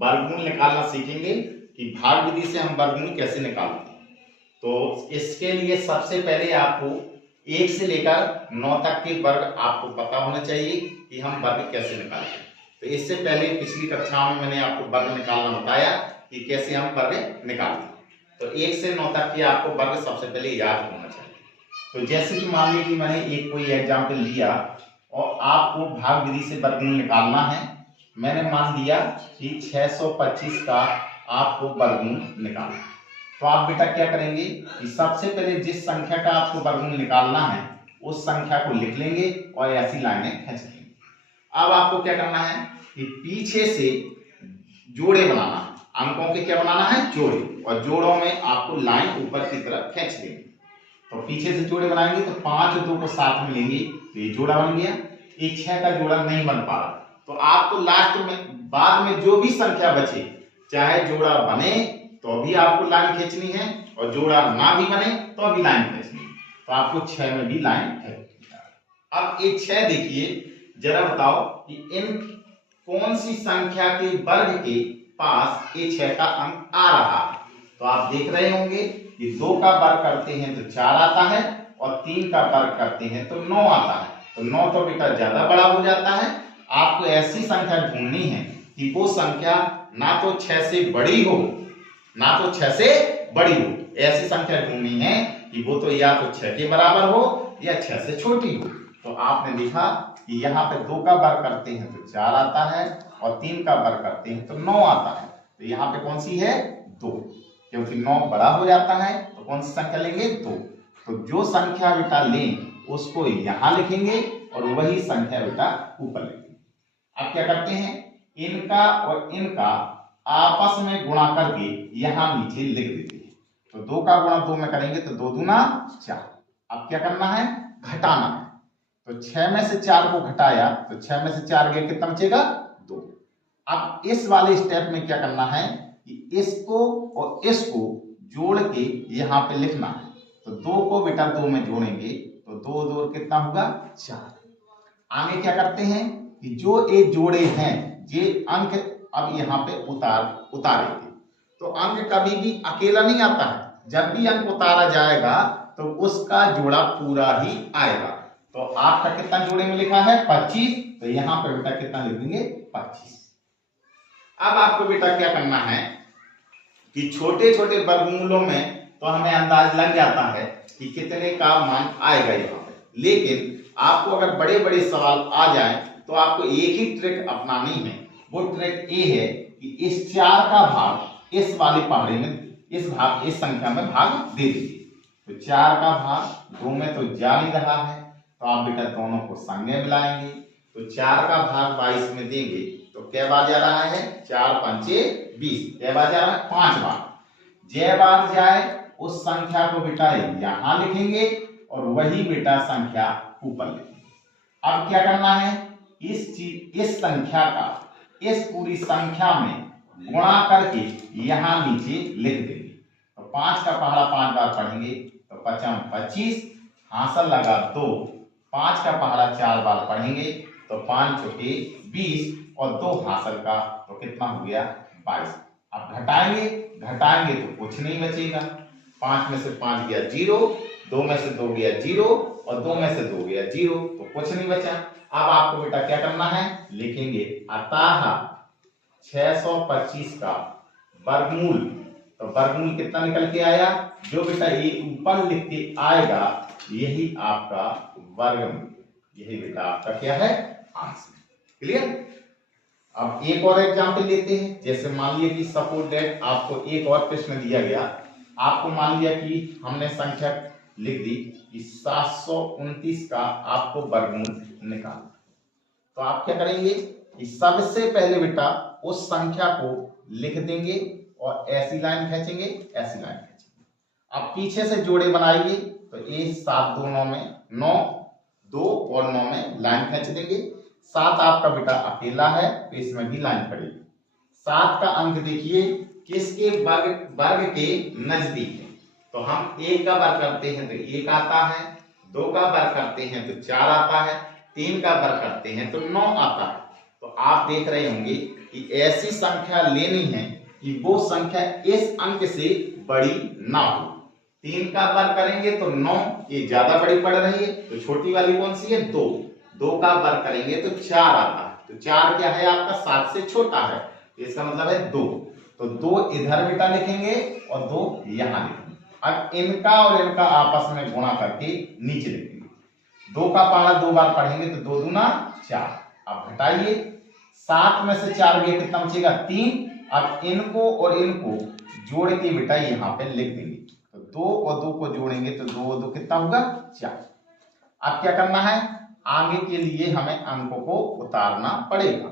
वर्गमूल निकालना सीखेंगे कि भाग विधि से हम वर्गमूल कैसे निकालते हैं। तो इसके लिए सबसे पहले आपको 1 से लेकर 9 तक के वर्ग आपको पता होना चाहिए कि हम वर्ग कैसे निकालते हैं। तो इससे पहले पिछली कक्षा में मैंने आपको वर्ग निकालना बताया कि कैसे हम वर्ग निकालते हैं। तो 1 से 9 तक के आपको वर्ग सबसे पहले याद होना चाहिए। तो जैसे कि मान लीजिए कि मैंने एक कोई एग्जाम्पल लिया और आपको भाग विधि से वर्गमूल निकालना है। मैंने मान लिया कि 625 का आपको वर्गमूल निकालना है। तो आप बेटा क्या करेंगे कि सबसे पहले जिस संख्या का आपको वर्गमूल निकालना है उस संख्या को लिख लेंगे और ऐसी लाइनें खींच लेंगे। अब आपको क्या करना है कि पीछे से जोड़े बनाना है, अंकों के क्या बनाना है, जोड़े, और जोड़ों में आपको लाइन ऊपर की तरफ खींच देंगे। तो पीछे से जोड़े बनाएंगे तो 5 और 2 को साथ में लेंगे तो ये जोड़ा बन गया। ये 6 का जोड़ा नहीं बन पा रहा तो आपको लास्ट में बाद में जो भी संख्या बचे, चाहे जोड़ा बने तो भी आपको लाइन खींचनी है और जोड़ा ना भी बने तो भी लाइन खींचनी है। तो आपको 6 में भी लाइन खींचनी है। अब ये 6 देखिए, जरा बताओ कि इन कौन सी संख्या के वर्ग के पास ये 6 का अंक आ रहा है। तो आप देख रहे होंगे कि 2 का वर्ग करते हैं तो 4 आता है और 3 का वर्ग करते हैं तो 9 आता है। तो 9 तो बेटा ज्यादा बड़ा हो जाता है। आपको ऐसी संख्या ढूंढनी है कि वो संख्या ना तो 6 से बड़ी हो ना तो 6 से बड़ी हो। ऐसी संख्या ढूंढनी है कि वो तो या तो 6 के बराबर हो या 6 से छोटी हो। तो आपने देखा कि यहाँ पे 2 का वर्ग करते हैं तो 4 आता है और 3 का वर्ग करते हैं तो 9 आता है। तो यहाँ पे कौन सी है, 2, क्योंकि 9 बड़ा हो जाता है तो कौन सी संख्या लेंगे, 2। तो जो संख्या बेटा लें उसको यहाँ लिखेंगे और वही संख्या बेटा ऊपर लिखेंगे। अब क्या करते हैं, इनका और इनका आपस में गुणा करके यहाँ नीचे लिख देते हैं। तो 2 का गुणा 2 में करेंगे तो 2 दूना 4। अब क्या करना है, घटाना है। तो 6 में से 4 को घटाया तो 6 में से 4 गया, कितना बचेगा, 2। अब इस वाले स्टेप में क्या करना है कि इसको और इसको जोड़ के यहाँ पे लिखना है। तो 2 को बेटा 2 में जोड़ेंगे तो 2 2 कितना होगा, 4। आगे क्या करते हैं कि जो ये जोड़े हैं ये अंक अब यहाँ पे उतारेंगे। तो अंक कभी भी अकेला नहीं आता है, जब भी अंक उतारा जाएगा तो उसका जोड़ा पूरा ही आएगा। तो आपका कितना जोड़े में लिखा है, 25। तो यहाँ पे बेटा कितना लिख देंगे, 25। अब आपको बेटा क्या करना है कि छोटे छोटे वर्गमूलों में तो हमें अंदाज लग जाता है कि कितने का मान आएगा यहाँ पे। लेकिन आपको अगर बड़े बड़े सवाल आ जाए तो आपको एक ही ट्रिक अपनानी है। वो ट्रिक ये है कि इस 4 का भाग इस वाली पहाड़ी में इस संख्या में भाग दे दीजिए। तो 4 का भाग 2 में तो जा नहीं रहा है तो आप बेटा दोनों को संगे मिलाएंगे। तो 4 का भाग 22 में देंगे तो क्या बार जा रहा है, 4 पंचे 20, क्या बार जा रहा है, 5 बार। जय बार जाए उस संख्या को बेटा यहां लिखेंगे और वही बेटा संख्या ऊपर लिखेंगे। अब क्या करना है, इस संख्या का इस पूरी संख्या में गुणा करके यहां नीचे लिख देंगे। तो 5 का पहाड़ा 5 बार पढ़ेंगे तो 5 25, हासिल लगा 2। 5 का पहाड़ा 4 बार पढ़ेंगे तो 5 चौके 20 और 2 हासिल का तो कितना हो गया, 22। अब घटाएंगे तो कुछ नहीं बचेगा। 5 में से 5 गया 0, 2 में से 2 गया 0 और 2 में से 2 गया 0, तो कुछ नहीं बचा। अब आपको बेटा क्या करना है, लिखेंगे अतः 625 का वर्गमूल। तो वर्गमूल कितना निकल के आया, जो बेटा ये ऊपर लिख के आएगा यही आपका वर्गमूल, यही बेटा आपका क्या है, आंसर। क्लियर। अब एक और एग्जाम्पल लेते हैं। जैसे मान लिया कि सपोज दैट आपको एक और प्रश्न दिया गया। आपको मान लिया कि हमने संख्या लिख दी कि 729 का आपको वर्गमूल निकालना। तो आप क्या करेंगे कि सबसे पहले बेटा उस संख्या को लिख देंगे और ऐसी लाइन खींचेंगे, ऐसी लाइन खींचेंगे। अब पीछे से जोड़े बनाएंगे तो ये 7 2 9 में 9, 2 और 9 में लाइन खींच देंगे। 7 आपका बेटा अकेला है तो इसमें भी लाइन पड़ेगी। 7 का अंक देखिए किसके वर्ग के नजदीक है। तो हम 1 का वर्ग करते हैं तो 1 आता है, 2 का वर्ग करते हैं तो 4 आता है, 3 का वर्ग करते हैं तो 9 आता है। तो आप देख रहे होंगे कि ऐसी संख्या लेनी है कि वो संख्या इस अंक से बड़ी ना हो। 3 का वर्ग करेंगे तो 9, ये ज्यादा बड़ी पड़ रही है, तो छोटी वाली कौन सी है 2। 2 का वर्ग करेंगे तो 4 आता है, तो 4 क्या है आपका 7 से छोटा है, तो इसका मतलब है 2। तो 2 इधर बेटा लिखेंगे और 2 यहां लिखेंगे। अब इनका और इनका आपस में गुणा करके नीचे लिखेंगे। 2 का पहाड़ा 2 बार पढ़ेंगे तो 2 दूना 4। अब घटाइए, 7 में से 4 गया कितना बचेगा 3। अब इनको और इनको जोड़ के बेटा यहाँ पे लिख देंगे, तो 2 और 2 को जोड़ेंगे तो 2 और 2 कितना होगा 4। अब क्या करना है, आगे के लिए हमें अंकों को उतारना पड़ेगा।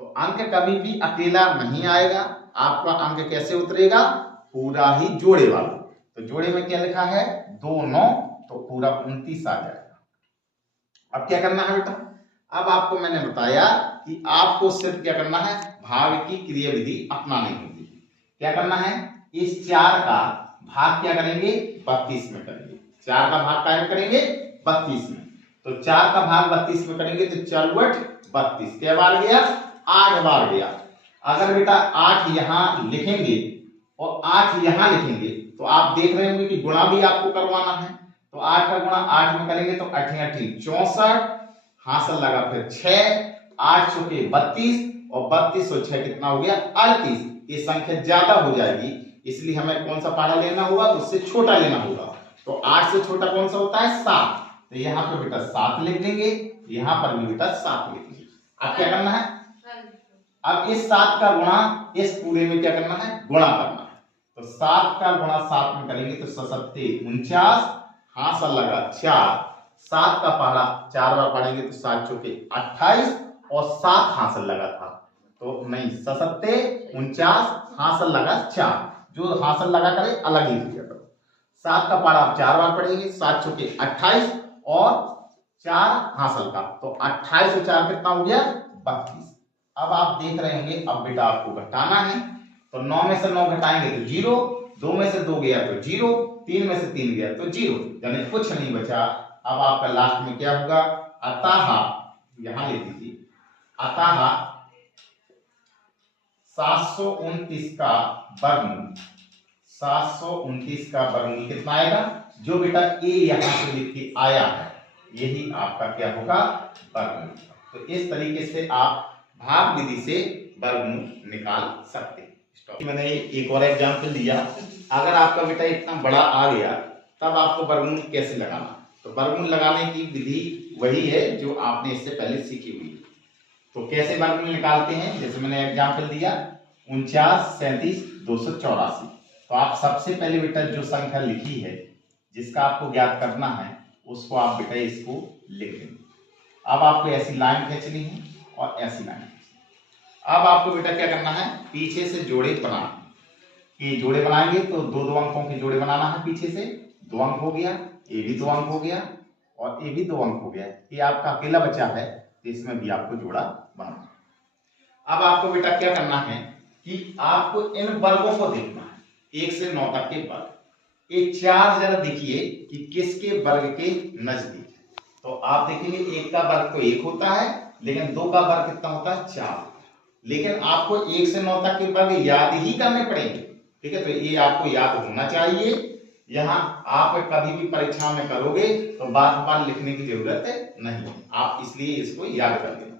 तो अंक कभी भी अकेला नहीं आएगा, आपका अंक कैसे उतरेगा, पूरा ही जोड़े वाला। तो जोड़े में क्या लिखा है 2 9, तो पूरा 29 आ जाएगा। अब क्या करना है बेटा, अब आपको मैंने बताया कि आपको सिर्फ क्या करना है, भाग की क्रिया विधि अपनानी होगी। क्या करना है, इस 4 का भाग क्या करेंगे 32 में करेंगे। 4 का भाग क्या करेंगे 32 में, तो 4 का भाग 32 में करेंगे तो 4 बट 32 क्या बार गया 8 बार गया। अगर बेटा 8 यहां लिखेंगे और 8 यहां लिखेंगे तो आप देख रहे होंगे कि गुणा भी आपको करवाना है। तो 8 का गुणा 8 में करेंगे तो 8 64, हासिल लगा फिर 6, 8 चौके 32 और 32 और 6 कितना हो गया 38। ये संख्या ज्यादा हो जाएगी, इसलिए हमें कौन सा पहाड़ा लेना होगा, उससे छोटा लेना होगा। तो 8 से छोटा कौन सा होता है 7, तो यहाँ पे बेटा 7 लिख देंगे, यहाँ पर भी बेटा 7 लिख देंगे। अब क्या करना है, अब इस 7 का गुणा इस पूरे में क्या करना है गुणा करना है। तो 7 का गुणा 7 में करेंगे तो 7 49, हासिल लगा 4, 7 का पहाड़ा 4 बार पढ़ेंगे तो 7 चौके 28 और 7 हासिल लगा था, तो नहीं 7 49 हासिल लगा 4, जो हासिल लगा करे अलग ही लिखा करो। 7 का पहाड़ा 4 बार पढ़ेंगे, 7 चौके 28 और 4 हासिल का, तो 28 और 4 कितना हो गया 32। अब आप देख रहे होंगे, अब बेटा आपको घटाना है, तो 9 में से 9 घटाएंगे तो 0, 2 में से 2 गया तो 0, 3 में से 3 गया तो 0, यानी कुछ नहीं बचा। अब आपका लास्ट में क्या होगा, अतः यहां लिख दीजिए, अतः 729 का वर्गमूल, 729 का वर्गमूल कितना आएगा, जो बेटा ए यहां से लिख के आया है यही आपका क्या होगा वर्गमूल। तो इस तरीके से आप भाग विधि से वर्गमूल निकाल सकते हैं। मैंने एक और एग्जांपल दिया, अगर आपका बेटा इतना बड़ा आ गया तब आपको वर्गमूल कैसे लगाना, तो वर्गमूल लगाने की विधि वही है जो आपने इससे पहले सीखी हुई है। तो कैसे वर्गमूल निकालते हैं, जैसे मैंने एग्जांपल दिया 49 37 284। तो आप सबसे पहले बेटा जो संख्या लिखी है जिसका आपको ज्ञात करना है उसको आप बेटा इसको लिख देंगे। अब आपको ऐसी लाइन खींचनी है और ऐसी लाइन। अब आपको बेटा क्या करना है, पीछे से जोड़े बनाना है। जोड़े बनाएंगे तो 2-2 अंकों के जोड़े बनाना है, पीछे से 2 अंक हो गया, ये भी 2 अंक हो गया और ये भी 2 अंक हो गया। ये आपका अकेला बचा है, तो इसमें भी आपको जोड़ा बनाना है। अब आपको बेटा क्या करना है कि आपको इन वर्गों को देखना है, 1 से 9 तक के वर्ग। ये 4 जरा देखिए कि किसके वर्ग के नजदीक है। तो आप देखेंगे 1 का वर्ग तो 1 होता है, लेकिन 2 का वर्ग कितना होता है 4। लेकिन आपको 1 से 9 तक के वर्ग याद ही करने पड़ेंगे, ठीक है। तो ये आपको याद होना चाहिए। यहाँ आप कभी भी परीक्षा में करोगे तो बार बार लिखने की जरूरत नहीं, आप इसलिए इसको याद कर लेना।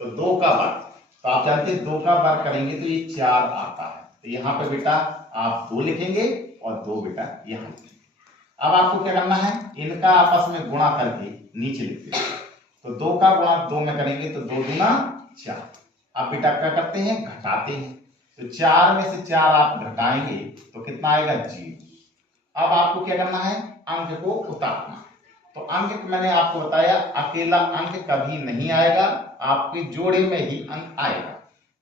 तो 2 का वर्ग, तो आप जानते हैं 2 का वर्ग करेंगे तो ये 4 आता है, तो यहाँ पे बेटा आप 2 लिखेंगे और 2 बेटा यहाँ लिखेंगे। अब आपको क्या करना है, इनका आपस में गुणा करके नीचे लिख देंगे। तो 2 का गुणा 2 में करेंगे तो 2 दूना 4। आप बेटा क्या करते हैं घटाते हैं, तो 4 में से 4 आप घटाएंगे तो कितना आएगा 0। अब आपको क्या करना है, अंक को उतारना है। तो अंक मैंने आपको बताया अकेला अंक कभी नहीं आएगा, आपके जोड़े में ही अंक आएगा।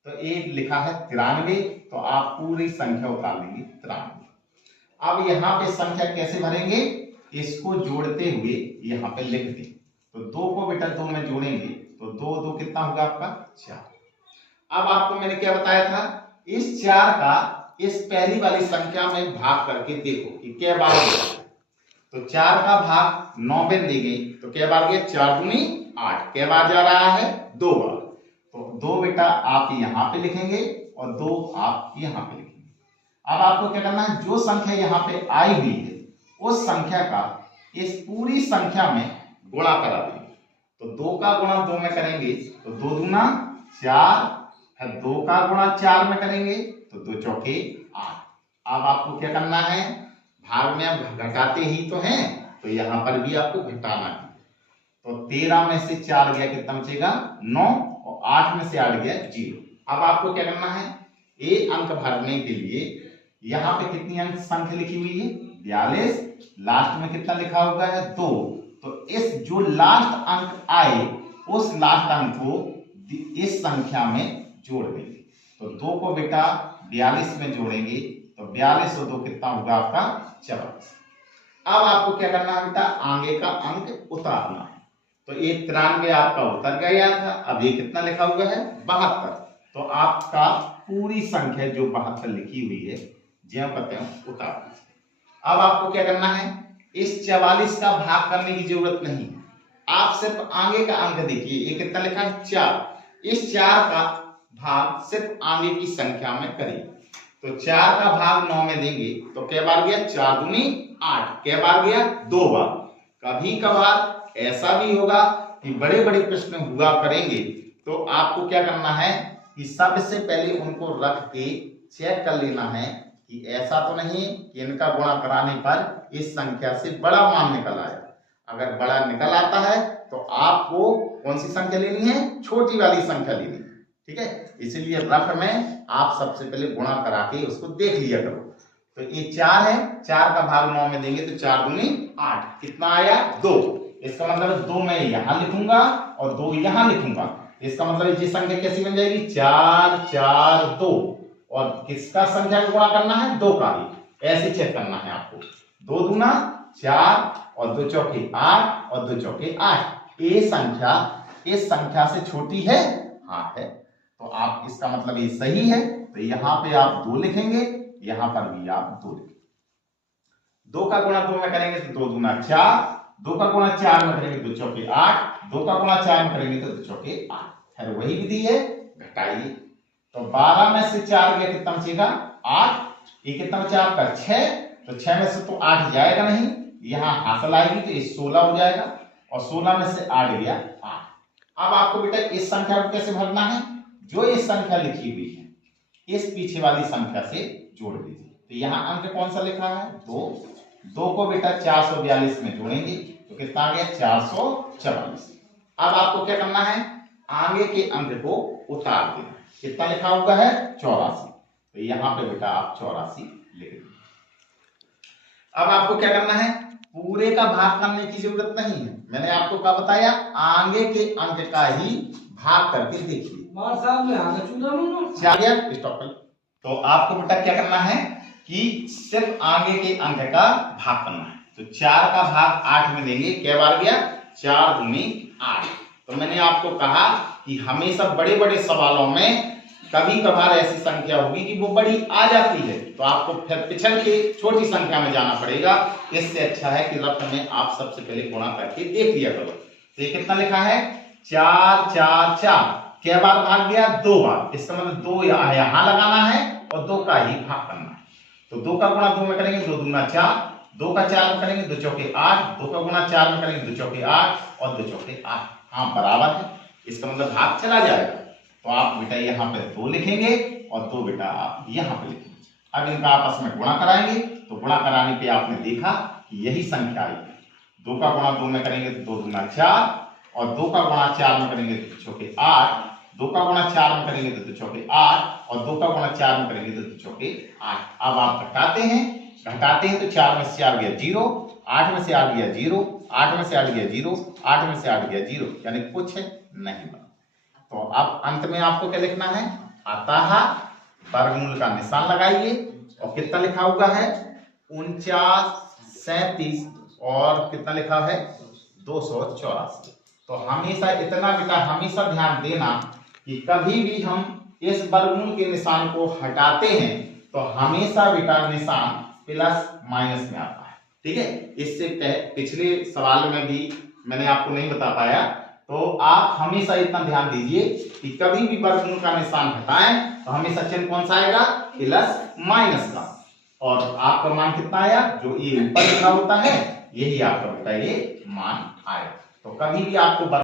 तो एक लिखा है 93, तो आप पूरी संख्या उतार लेंगे 93। अब यहाँ पे संख्या कैसे भरेंगे, इसको जोड़ते हुए यहाँ पे लिख दें। तो 2 को बेटा 2 में जोड़ेंगे तो 2 2 कितना होगा आपका 4। अब आपको मैंने क्या बताया था, इस 4 का इस पहली वाली संख्या में भाग करके देखो कि क्या बार गया। तो 4 का भाग 9 में देंगे तो क्या बार गया 4 दूनी 8, क्या बार जा रहा है 2 बार। तो दो बेटा आप यहाँ पे लिखेंगे और दो आप यहाँ पे लिखेंगे। अब आपको क्या करना है, जो संख्या यहाँ पे आई हुई है उस संख्या का इस पूरी संख्या में गुणा करा देंगे। तो 2 का गुणा 2 में करेंगे तो 2 दूना 4, फिर 2 का गुणा 4 में करेंगे तो 2 चौके 8। अब आपको क्या करना है, भाग में अब घटाते ही तो हैं, तो यहाँ पर भी आपको घटाना है। तो 13 में से 4 गया कितना बचेगा 9, और 8 में से 8 गया 0। अब आपको क्या करना है, ये अंक भरने के लिए यहाँ पे कितनी अंक संख्या लिखी हुई है 42, लास्ट में कितना लिखा हुआ है 2। तो इस जो लास्ट अंक आए उस लास्ट अंक को इस संख्या में जोड़ देंगे। तो 2 को बेटा 42 में जोड़ेंगे तो 42 और 2 कितना होगा आपका 44। अब आपको क्या करना है बेटा, आगे का अंक उतारना है। तो ये 93 आपका उतर गया था, अब ये कितना लिखा हुआ है 72। तो आपका पूरी संख्या जो 72 लिखी हुई है जो कहते हैं उतार दीजिए। अब आपको क्या करना है, इस 44 का भाग करने की जरूरत नहीं, आप सिर्फ आगे का अंक देखिए, ये कितना लिखा है 4। इस 4 का भाग सिर्फ आगे की संख्या में करिए। तो 4 का भाग 9 में देंगे तो कै बार गया 4 दूनी 8, कै बार गया 2 बार। कभी कभार ऐसा भी होगा कि बड़े बड़े प्रश्न हुआ करेंगे, तो आपको क्या करना है कि सबसे पहले उनको रख के चेक कर लेना है कि ऐसा तो नहीं कि इनका गुणा कराने पर इस संख्या से बड़ा मान निकल आया। अगर बड़ा निकल आता है तो आपको कौन सी संख्या लेनी है, छोटी वाली संख्या लेनी है, ठीक है। इसीलिए रफ में आप सबसे पहले गुणा करा के उसको देख लिया करो। तो ये 4 है, 4 का भाग 9 में देंगे तो 4 दूनी 8, कितना आया 2। इसका मतलब 2 मैं यहां लिखूंगा और 2 यहां लिखूंगा। इसका मतलब ये संख्या कैसी बन जाएगी 4 4 2, और किसका संख्या को गुणा करना है 2 का ही। ऐसे चेक करना है आपको, 2 दूना 4 और 2 चौके 8 और 2 चौके 8। ये संख्या इस संख्या से छोटी है, हाँ है, तो आप इसका मतलब ये सही है। तो यहाँ पे आप 2 लिखेंगे, यहाँ पर भी आप 2 लिखेंगे। 2 का गुणा 2 में करेंगे तो 2 दूना 4, 2 का गुणा 4 में करेंगे 2 चौके 8, 2 का गुणा 4 में करेंगे तो 2 चौके 8। फिर वही विधि है, घटाइए। तो 12 में से 4 गया कितना बचेगा 8। ये कितना बचा आपका 6, तो 6 में से तो 8 जाएगा नहीं, यहाँ हासिल आएगी तो ये 16 हो जाएगा, और 16 में से 8 गया 8। अब आपको बेटा इस संख्या को कैसे भरना है, जो ये संख्या लिखी हुई है इस पीछे वाली संख्या से जोड़ दीजिए। तो यहाँ अंक कौन सा लिखा है 2, 2 को बेटा 442 में जोड़ेंगे तो कितना आ गया 444। अब आपको क्या करना है, आगे के अंक को उतार देना। कितना लिखा हुआ है 84, तो यहाँ पे बेटा आप 84 लिख देंगे। अब आपको क्या करना है, पूरे का भाग करने की जरूरत नहीं है, मैंने आपको क्या बताया, आगे के अंक का ही भाग करके देखिए। स्टॉप कर। तो आपको बेटा क्या करना है कि सिर्फ आगे के अंक का भाग करना है। तो 4 का भाग 8 में देंगे, कै बार गया 4 दूनी 8। तो मैंने आपको कहा कि हमेशा बड़े बड़े सवालों में कभी कभार ऐसी संख्या होगी कि वो बड़ी आ जाती है, तो आपको फिर पिछड़ के छोटी संख्या में जाना पड़ेगा। इससे अच्छा है कि रफ में आप सबसे पहले गुणा करके देख लिया करो। तो ये कितना लिखा है 4 4 4, कै बार भाग गया 2 बार। इसका मतलब 2 यहाँ लगाना है और 2 का ही भाग करना है। तो 2 का गुणा 2 में करेंगे 2 दूना 4, 2 का 4 में करेंगे 2 चौके 8, 2 का गुणा 4 में करेंगे 2 चौके 8 और 2 चौके 8। हाँ बराबर है, इसका मतलब भाग चला जाएगा। तो आप बेटा यहाँ पे 2 लिखेंगे और 2 बेटा आप यहाँ पे लिखेंगे। अब इनका आपस में गुणा कराएंगे, तो गुणा कराने पे आपने देखा कि यही संख्या आई है। 2 का गुणा 2 में करेंगे तो 2 दूना 4, और 2 का गुणा 4 में करेंगे तो 2 चौके 8, 2 का गुणा 4 में करेंगे तो 2 चौके 8 और 2 का गुणा 4 में करेंगे तो 2 चौके 8। अब आप घटाते हैं तो 4 में से 4 गया 0, 8 में से 8 गया 0, 8 में से 8 गया 0, 8 में से 8 गया 0, यानी कुछ नहीं बना। तो अब अंत में आपको क्या लिखना है, अतः वर्गमूल का निशान लगाइए, और कितना लिखा हुआ है 49 37 और कितना लिखा है 284। तो हमेशा इतना बेटा हमेशा ध्यान देना कि कभी भी हम इस वर्गमूल के निशान को हटाते हैं तो हमेशा बेटा निशान प्लस माइनस में आता है, ठीक है। इससे पिछले सवाल में भी मैंने आपको नहीं बता पाया तो आप हमेशा इतना ध्यान दीजिए कि कभी भी वर्गमूल का निशान हटाएं तो हमेशा चिन्ह कौन सा आएगा, प्लस माइनस का। और आपका मान कितना आया, जो ये ऊपर लिखा होता है यही आपका बेटा ये मान आएगा। तो कभी भी आपको